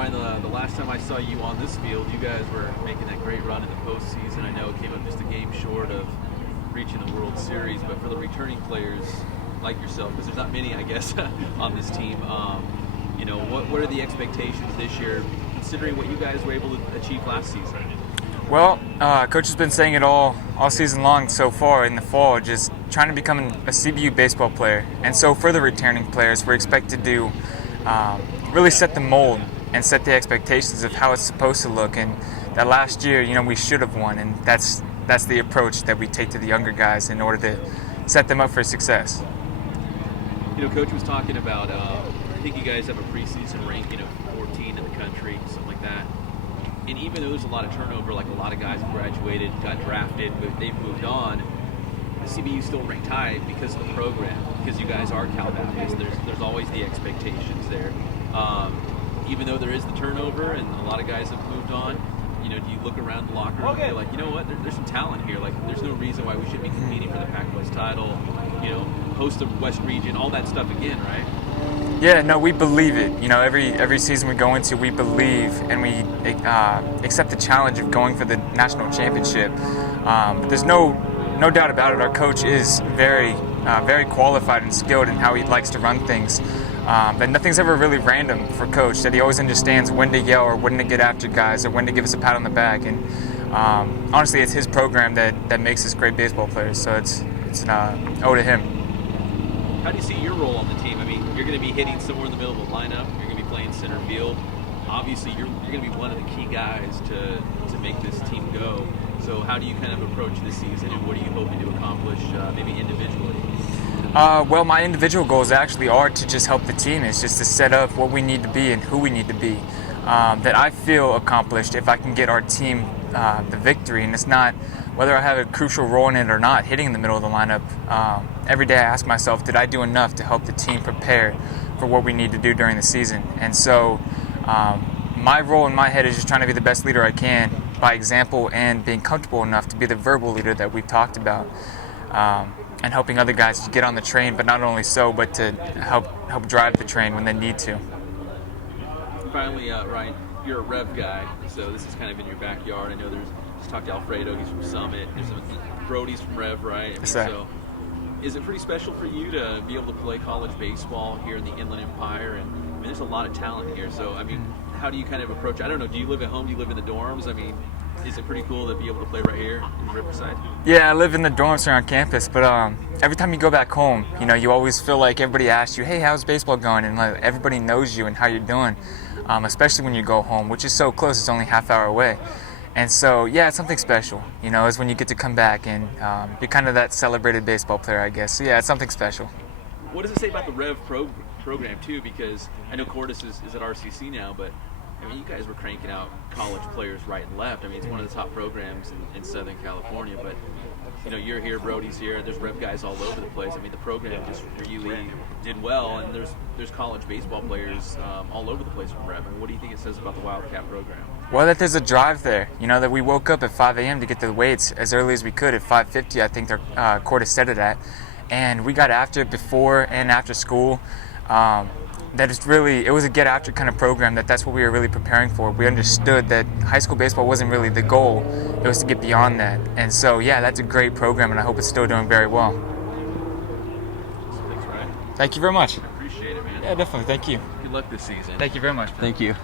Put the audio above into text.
Ryan, the last time I saw you on this field, you guys were making that great run in the postseason. I know it came up just a game short of reaching the World Series, but for the returning players like yourself, because there's not many, I guess, on this team, what are the expectations this year, considering what you guys were able to achieve last season? Well, Coach has been saying it all season long so far in the fall, just trying to become a CBU baseball player. And so for the returning players, we're expected to really set the mold and set the expectations of how it's supposed to look. And that last year, we should have won, and that's the approach that we take to the younger guys in order to set them up for success. Coach was talking about, I think you guys have a preseason ranking of 14 in the country, something like that. And even though there's a lot of turnover, like a lot of guys graduated, got drafted, but they've moved on, the CBU still ranked high because of the program, because you guys are Cal Baptist. There's always the expectations there. Even though there is the turnover and a lot of guys have moved on, do you look around the locker room and feel like, you know what, there's some talent here. Like, there's no reason why we shouldn't be competing for the Pac-West title, host the West Region, all that stuff again, right? Yeah, no, we believe it. Every season we go into, we believe and we accept the challenge of going for the national championship. But there's no doubt about it. Our coach is very qualified and skilled in how he likes to run things. But nothing's ever really random for Coach. That he always understands when to yell or when to get after guys or when to give us a pat on the back. And honestly, it's his program that makes us great baseball players. So it's an ode to him. How do you see your role on the team? I mean, you're going to be hitting somewhere in the middle of the lineup. You're going to be playing center field. Obviously, you're going to be one of the key guys to make this team go. So how do you kind of approach this season, and what are you hoping to accomplish maybe individually? Well, my individual goals actually are to just help the team. It's just to set up what we need to be and who we need to be. That I feel accomplished if I can get our team the victory. And it's not whether I have a crucial role in it or not, hitting in the middle of the lineup. Every day I ask myself, did I do enough to help the team prepare for what we need to do during the season? And so my role in my head is just trying to be the best leader I can by example and being comfortable enough to be the verbal leader that we've talked about. And helping other guys to get on the train, but not only so, but to help drive the train when they need to. Finally, Ryan, you're a Rev guy, so this is kind of in your backyard. I know just talked to Alfredo, he's from Summit. There's some Brody's from Rev, right? So is it pretty special for you to be able to play college baseball here in the Inland Empire? And there's a lot of talent here. So how do you kind of approach it? I don't know. Do you live at home? Do you live in the dorms? Is it pretty cool to be able to play right here in Riverside? Yeah, I live in the dorms here on campus, but every time you go back home, you always feel like everybody asks you, hey, how's baseball going? And like, everybody knows you and how you're doing, especially when you go home, which is so close, it's only half hour away. And so, yeah, it's something special, is when you get to come back and you're kind of that celebrated baseball player, I guess. So, yeah, it's something special. What does it say about the Rev program, too? Because I know Cordis is at RCC now, but you guys were cranking out college players right and left. It's one of the top programs in Southern California, but you're here, Brody's here. There's Rev guys all over the place. The program just really did well, and there's college baseball players all over the place from Rev. What do you think it says about the Wildcat program? Well, that there's a drive there. That we woke up at 5 a.m. to get to the weights as early as we could at 5:50. I think their Cordis set it at, and we got after it before and after school. It was a get after kind of program. That's what we were really preparing for. We understood that high school baseball wasn't really the goal. It was to get beyond that. And so, yeah, that's a great program, and I hope it's still doing very well. Thanks, Ryan. Thank you very much. I appreciate it, man. Yeah, definitely. Thank you. Good luck this season. Thank you very much. Thank you.